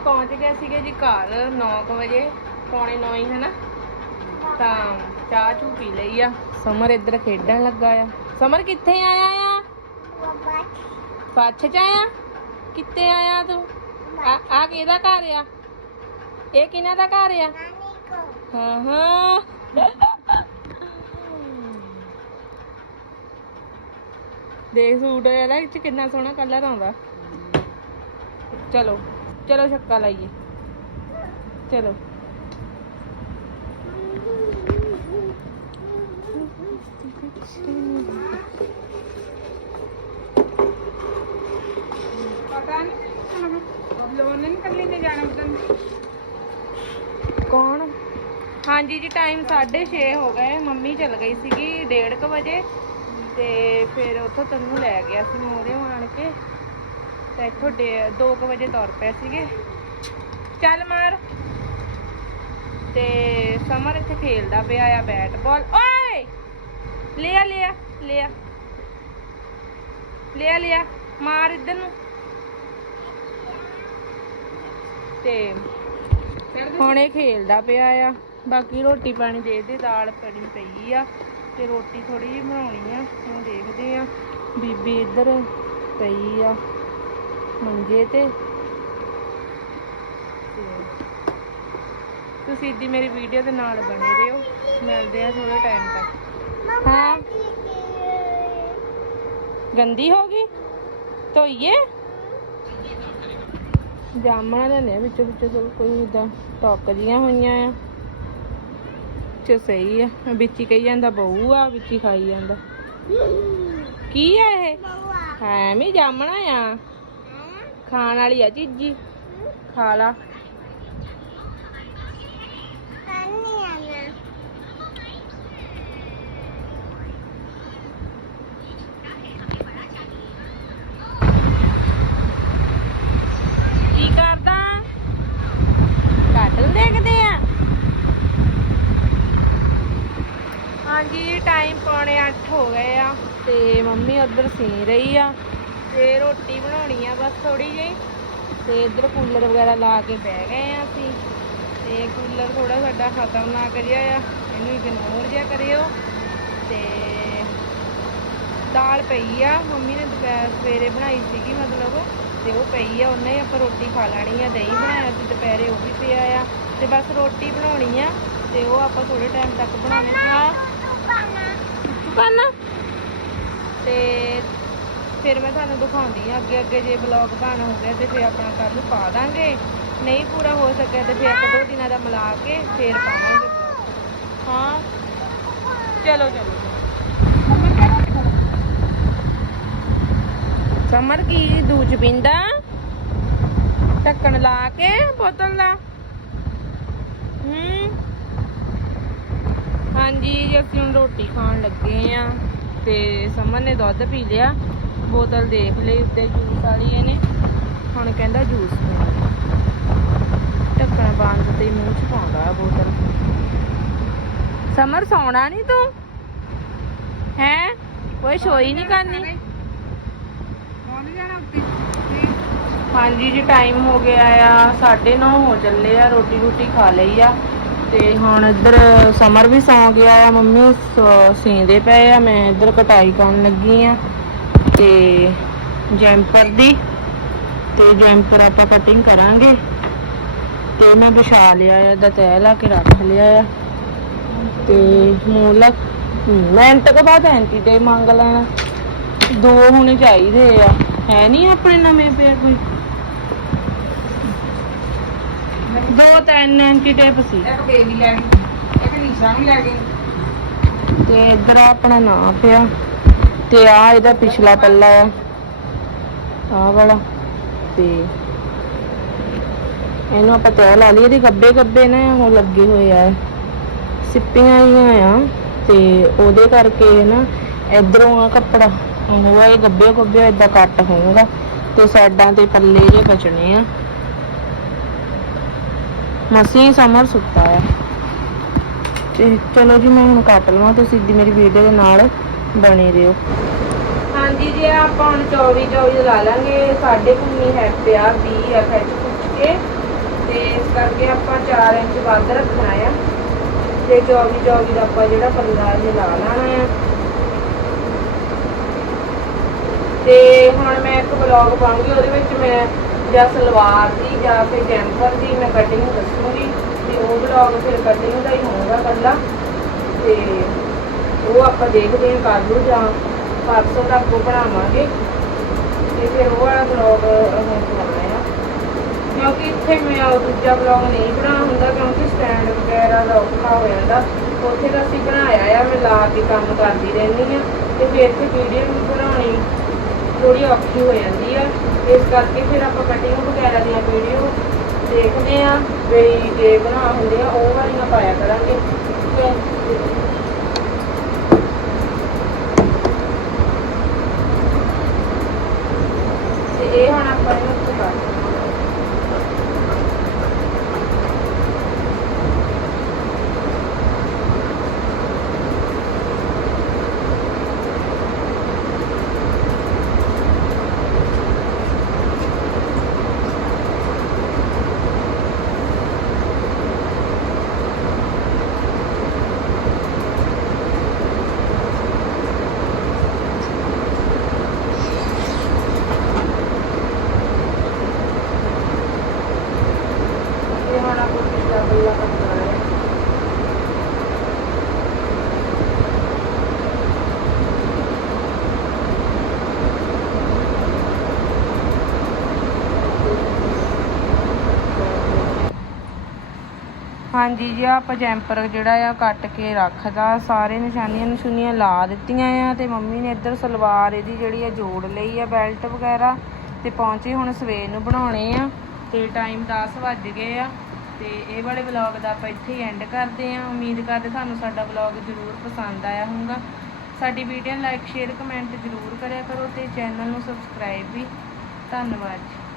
ਅਸੀਂ ਪਹੁੰਚ ਗਏ ਸੀਗੇ ਜੀ ਘਰ 9 ਵਜੇ, ਪੌਣੇ 9 ਹੀ, ਹਨਾ? ਤਾਂ ਚਾਹ ਚੂ ਪੀ ਲਈ ਆ। ਸਮਰ ਇੱਧਰ ਖੇਡਣ ਲੱਗਾ ਆ। ਸਮਰ ਕਿੱਥੇ ਆਇਆ ਆ? ਪੱਛ ਚ ਆਇਆ? ਕਿੱਥੇ ਆਇਆ ਤੂੰ? ਆ ਆ ਕਿਹਦਾ ਘਰ ਆ? ਇਹ ਕਿਹਨਾਂ ਦਾ ਘਰ ਆ? ਹਾਂ ਹਾਂ। ਦੇਖ ਸੂਟ ਇਹਦਾ ਵਿੱਚ ਕਿੰਨਾ ਸੋਹਣਾ ਕਲਰ ਆਉਂਦਾ। ਚਲੋ। ਚਲੋ ਛੱਕਾ ਲਾਈਏ। ਚਲੋ। ਪਤਾ ਨਹੀਂ ਲੋਨ ਨਹੀਂ ਕੱਲੀ ਨੇ ਜਾਣਾ ਕੌਣ? ਹਾਂਜੀ ਜੀ ਟਾਈਮ 6:30 ਹੋ ਗਏ। ਮੰਮੀ ਚਲ ਗਈ ਸੀਗੀ 1:30 ਵਜੇ ਤੇ ਫਿਰ ਉੱਥੋਂ ਤੈਨੂੰ ਲੈ ਗਿਆ ਸੀ ਮੋਰੇ ਆਣ ਕੇ। ਤੇ ਇੱਥੋਂ 2 ਵਜੇ ਤੁਰ ਪਏ ਸੀਗੇ। ਚੱਲ ਮਾਰ। ਤੇ ਸਮਰ ਇੱਥੇ ਖੇਲਦਾ ਪਿਆ ਆ ਬੈਟ ਬਾਲ ਓਏ! ਲਿਆ ਲਿਆ ਲਿਆ। ਲਿਆ ਲਿਆ। ਮਾਰ ਇੱਧਰ ਨੂੰ। ਤੇ ਹੁਣ ਇਹ ਖੇਲਦਾ ਪਿਆ ਆ। ਬਾਕੀ ਰੋਟੀ ਪਾਣੀ ਦੇ ਦੇ, ਦਾਲ ਪੜੀ ਪਈ ਆ। ਤੇ ਰੋਟੀ ਥੋੜੀ ਜਿਹੀ ਬਣਾਉਣੀ ਆ। ਹੁਣ ਦੇਖਦੇ ਆ ਬੀਬੀ ਇੱਧਰ ਪਈ ਆ। ਮੰਜੇ ਤੇ। ਤੁਸੀਂ ਇੱਦੀ ਮੇਰੀ ਵੀਡੀਓ ਦੇ ਨਾਲ ਬਣੇ ਰਹੋ। ਮਿਲਦੇ ਆ ਥੋੜੇ ਟਾਈਮ ਤੱਕ। ਹਾਂ। ਗੰਦੀ ਹੋ ਗਈ? ਧੋਈਏ? ਜਾਮਣਾ ਦੇ ਨੇ ਵਿੱਚੋਂ ਵਿੱਚੋਂ ਕੋਈ ਇਦਾਂ ਟੱਕ ਜੀਆਂ ਹੋਈਆਂ ਆ। ਚ ਸਹੀ ਆ। ਵਿੱਚ ਹੀ ਕਹੀ ਜਾਂਦਾ ਬਹੂ ਆ। ਵਿੱਚ ਹੀ ਖਾਈ ਜਾਂਦਾ। ਕੀ ਆ ਇਹ? ਹੈ ਮੀ ਜਾਮਣਾ ਆ। ਖਾਣ ਵਾਲੀ ਆ ਚੀਜੀ ਖਾ ਲਾ। ਹਾਂਜੀ ਟਾਈਮ ਪੌਣੇ 8 ਹੋ ਗਏ ਆ ਤੇ ਮੰਮੀ ਉਧਰ ਸੀ ਰਹੀ ਆ। ਤੇ ਰੋਟੀ ਬਣਾਉਣੀ ਆ ਬਸ ਥੋੜੀ ਜਿਹੀ। ਤੇ ਇੱਧਰ ਕੂਲਰ ਵਗੈਰਾ ਲਾ ਕੇ ਬਹਿ ਗਏ ਆ ਅਸੀਂ। ਤੇ ਕੂਲਰ ਥੋੜਾ ਸਾਡਾ ਖਤਰਨਾਕ ਜਿਹਾ ਆ। ਇਹਨੂੰ ਇਗਨੋਰ ਜਿਹਾ ਕਰਿਓ। ਤੇ ਦਾਲ ਪਈ ਆ। ਮੰਮੀ ਨੇ ਦੁਪਹਿਰ ਸਵੇਰੇ ਬਣਾਈ ਸੀਗੀ ਮਤਲਬ। ਤੇ ਉਹ ਪਈ ਆ। ਉਹਨੇ ਹੀ ਆਪਾਂ ਰੋਟੀ ਖਾ ਲੈਣੀ ਆ। ਦਹੀਂ ਬਣਾਇਆ ਸੀ। ਦੁਪਹਿਰੇ ਉਹ ਵੀ ਪਿਆ ਆ। ਤੇ ਬਸ ਰੋਟੀ ਬਣਾਉਣੀ ਆ। ਤੇ ਉਹ ਆਪਾਂ ਥੋੜੇ ਟਾਈਮ ਤੱਕ ਬਣਾਉਣੇ ਆ। ਪਾਣਾ ਤੇ ਫਿਰ ਮੈਂ ਤੁਹਾਨੂੰ ਦਿਖਾਉਂਦੀ ਆ ਅੱਗੇ ਅੱਗੇ ਜੇ ਬਲੌਗ ਬਣ ਹੋ ਗਿਆ ਤੇ ਫਿਰ ਆਪਣਾ ਕੱਲ ਨੂੰ ਪਾ ਦਾਂਗੇ। ਨਹੀਂ ਪੂਰਾ ਹੋ ਸਕਿਆ ਤੇ ਫਿਰ ਇੱਕ ਦੋ ਦਿਨਾਂ ਦਾ ਮਿਲਾ ਕੇ ਫਿਰ ਪਾਵਾਂਗੇ ਹਾਂ। ਚਲੋ ਚਲੋ ਸਮਰ ਕੀ, ਦੂਜ ਪਿੰਦਾ ਢੱਕਣ ਲਾ ਕੇ ਬੋਤਲ ਦਾ। ਹੂੰ। ਹਾਂਜੀ, ਅਸੀਂ ਹੁਣ ਰੋਟੀ ਖਾਣ ਲੱਗੇ ਆ ਤੇ ਸਮਰ ਨੇ ਦੁੱਧ ਪੀ ਲਿਆ। ਬੋਤਲ ਦੇਖ ਲਈ ਉੱਤੇ ਜੂਸ ਵਾਲੀ ਇਹਨੇ ਹੁਣ ਕਹਿੰਦਾ ਜੂਸ ਪੀਣਾ ਢੱਕਣ ਬੰਦ ਤੇ ਮੂੰਹ ਚ ਪਾਉਂਦਾ ਆ ਬੋਤਲ। ਸਮਰ, ਸੌਣਾ ਨਹੀਂ ਤੂੰ? ਹੈ? ਕੋਈ ਸ਼ੋਈ ਨਹੀਂ ਕਰਨੀ? ਹਾਂਜੀ ਜੀ, ਟਾਈਮ ਹੋ ਗਿਆ ਆ 9:30 ਹੋ ਚੱਲੇ ਆ, ਰੋਟੀ ਰੋਟੀ ਖਾ ਲਈ ਆ। ਤੇ ਹੁਣ ਇੱਧਰ ਸਮਰ ਵੀ ਸੌਂ ਗਿਆ ਆ, ਮੰਮੀ ਸ- ਸੀਂਦੇ ਪਏ ਆ, ਮੈਂ ਇੱਧਰ ਕਟਾਈ ਕਰਨ ਲੱਗੀ ਆ। ਤੇ ਜੈਂਪਰ ਦੀ ਤੇ ਜੈਂਪਰ ਆਪਾਂ ਕਟਿੰਗ ਕਰਾਂਗੇ। ਤੇ ਮੈਂ ਵਿਛਾ ਲਿਆ ਆ ਇਹਦਾ ਤੈਅ ਲਾ ਕੇ ਰੱਖ ਲਿਆ ਆ। ਤੇ ਮੂਲਕ ਮਿੰਟ ਕੁ ਬਾਅਦ ਐਂਟੀ ਤੇ ਮੰਗ ਲੈਣਾ। ਦੋ ਹੋਣੇ ਚਾਹੀਦੇ ਆ। ਹੈ ਨਹੀਂ ਆਪਣੇ ਨਵੇਂ ਪਿਆ ਕੋਈ? ਦੋ ਤਿੰਨ ਐਂਟੀ ਟੇਪ ਸੀ ਇੱਕ ਬੇਬੀ ਲੈ ਗਈ ਇੱਕ ਨੀਸ਼ਾ ਨੂੰ ਲੈ ਗਈ। ਤੇ ਇਧਰ ਆਪਣਾ ਨਾਂ ਪਿਆ। ਤੇ ਆ ਇਹਦਾ ਪਿਛਲਾ ਪੱਲਾ ਆ। ਆਹ ਵਾਲਾ। ਤੇ ਇਹਨੂੰ ਆਪਾਂ ਤੈਅ ਲਾ ਲਈ ਇਹਦੇ ਗੱਬੇ ਗੱਬੇ ਨੇ ਉਹ ਲੱਗੇ ਹੋਏ ਆ। ਸਿੱਪੀਆਂ ਹੀ ਆ। ਤੇ ਉਹਦੇ ਕਰਕੇ ਨਾ ਇਧਰੋਂ ਆ ਕੱਪੜਾ। ਉਹ ਇਹ ਗੱਬੇ ਗੱਬੇ ਇਦਾਂ ਕੱਟ ਹੋਊਗਾ। ਤੇ ਸਾਈਡਾਂ ਤੇ ਪੱਲੇ ਜੇ ਬਚਣੇ ਆ। ਮਸੀਂ ਸਮਰ ਸੁੱਤਾ ਆ। ਤੇ ਚਲੋ ਜੀ, ਮੈਂ ਹੁਣ ਕੱਟ ਲਵਾਂ। ਤੁਸੀਂ ਸਿੱਧੀ ਮੇਰੀ ਵੀਡੀਓ ਦੇ ਨਾਲ ਬਣੇ ਰਹੋ ਹਾਂਜੀ, ਜੀ ਆਪਾਂ ਹੁਣ 24 24 ਲਾ ਲਾਂਗੇ, ਸਾਡੇ 19 ਹੈ ਪਿਆ 20 ਹੈ ਖਿੱਚ ਖੁੱਚ ਕੇ। ਕਰਕੇ ਆਪਾਂ 4 ਇੰਚ ਵੱਧ ਰੱਖਣਾ ਆ। ਤੇ 24 24 ਦਾ ਆਪਾਂ ਜਿਹੜਾ ਪੱਲਾ ਇਹ ਲਾ ਲੈਣਾ ਆ। ਤੇ ਹੁਣ ਮੈਂ ਇੱਕ ਵਲੌਗ ਪਾਉਂਗੀ, ਉਹਦੇ ਵਿੱਚ ਮੈਂ ਜਾਂ ਸਲਵਾਰ ਦੀ ਜਾਂ ਫਿਰ ਜੈਂਪਰ ਦੀ ਮੈਂ ਕਟਿੰਗ ਦੱਸੂਗੀ। ਤੇ ਉਹ ਵਲੌਗ ਫਿਰ ਕਟਿੰਗ ਦਾ ਹੀ ਹੋਊਗਾ ਕੱਲਾ ਤੇ ਉਹ ਆਪਾਂ ਦੇਖਦੇ ਹਾਂ ਕੱਲ ਨੂੰ ਜਾਂ ਪਰਸੋਂ ਤੱਕ ਉਹ ਬਣਾਵਾਂਗੇ। ਤੇ ਫਿਰ ਉਹ ਵਾਲਾ ਵਲੌਗ ਅਸੀਂ ਬਣਾਉਣਾ ਆ। ਕਿਉਂਕਿ ਇੱਥੇ ਮੈਂ ਉਹ ਦੂਜਾ ਵਲੌਗ ਨਹੀਂ ਬਣਾ ਹੁੰਦਾ, ਕਿਉਂਕਿ ਸਟੈਂਡ ਵਗੈਰਾ ਦਾ ਔਖਾ ਹੋ ਜਾਂਦਾ। ਉੱਥੇ ਤਾਂ ਅਸੀਂ ਬਣਾਇਆ ਆ, ਮੈਂ ਲਾ ਕੇ ਕੰਮ ਕਰਦੀ ਰਹਿੰਦੀ ਆ ਤੇ ਫਿਰ ਇੱਥੇ ਵੀਡੀਓ ਨੂੰ ਬਣਾਉਣੀ ਥੋੜੀ ਔਖੀ ਹੋ ਜਾਂਦੀ ਆ। ਇਸ ਕਰਕੇ ਫਿਰ ਆਪਾਂ ਕਟਿੰਗ ਵਗੈਰਾ ਦੀਆਂ ਵੀਡੀਓ ਦੇਖਦੇ ਆ ਵੀ ਜੇ ਬਣਾ ਹੁੰਦੇ ਆ, ਉਹ ਵਾਲੀਆਂ ਪਾਇਆ ਕਰਾਂਗੇ ਠੀਕ ਹੈ ਤੇ ਇਹ ਹੁਣ ਆਪਾਂ ਇਹਨੂੰ ਉੱਤੇ ਕਰ ਦੇਣਾ। ਇਹ ਹੁਣ ਆਪਾਂ ਪਿਛਲਾ ਪੱਲਾ ਕੱਟਣਾ ਹੈ ਹਾਂਜੀ ਜੀ, ਆਹ ਆਪਾਂ ਜੈਂਪਰ ਜਿਹੜਾ ਆ ਕੱਟ ਕੇ ਰੱਖਦਾ। ਸਾਰੇ ਨਿਸ਼ਾਨੀਆਂ ਨਿਸ਼ੂਨੀਆਂ ਲਾ ਦਿੱਤੀਆਂ ਆ ਤੇ ਮੰਮੀ ਨੇ ਇੱਧਰ ਸਲਵਾਰ ਇਹਦੀ ਜਿਹੜੀ ਆ ਜੋੜ ਲਈ ਆ, ਬੈਲਟ ਵਗੈਰਾ ਤੇ ਪਹੁੰਚੇ ਹੁਣ ਸਵੇਰ ਨੂੰ ਬਣਾਉਣੇ ਆ ਤੇ ਟਾਈਮ 10 ਵੱਜ ਗਏ ਆ ਤੇ ਇਹ ਵਾਲੇ ਵਲੌਗ ਦਾ ਆਪਾਂ ਇੱਥੇ ਹੀ ਐਂਡ ਕਰਦੇ ਆ। ਉਮੀਦ ਕਰਦੇ ਤੁਹਾਨੂੰ ਸਾਡਾ ਵਲੌਗ ਜ਼ਰੂਰ ਪਸੰਦ ਆਇਆ ਹੋਊਗਾ। ਸਾਡੀ ਵੀਡੀਓ ਨੂੰ ਲਾਈਕ ਸ਼ੇਅਰ ਕਮੈਂਟ ਜ਼ਰੂਰ ਕਰਿਆ ਕਰੋ ਤੇ ਚੈਨਲ ਨੂੰ ਸਬਸਕ੍ਰਾਈਬ ਵੀ। ਧੰਨਵਾਦ ਜੀ।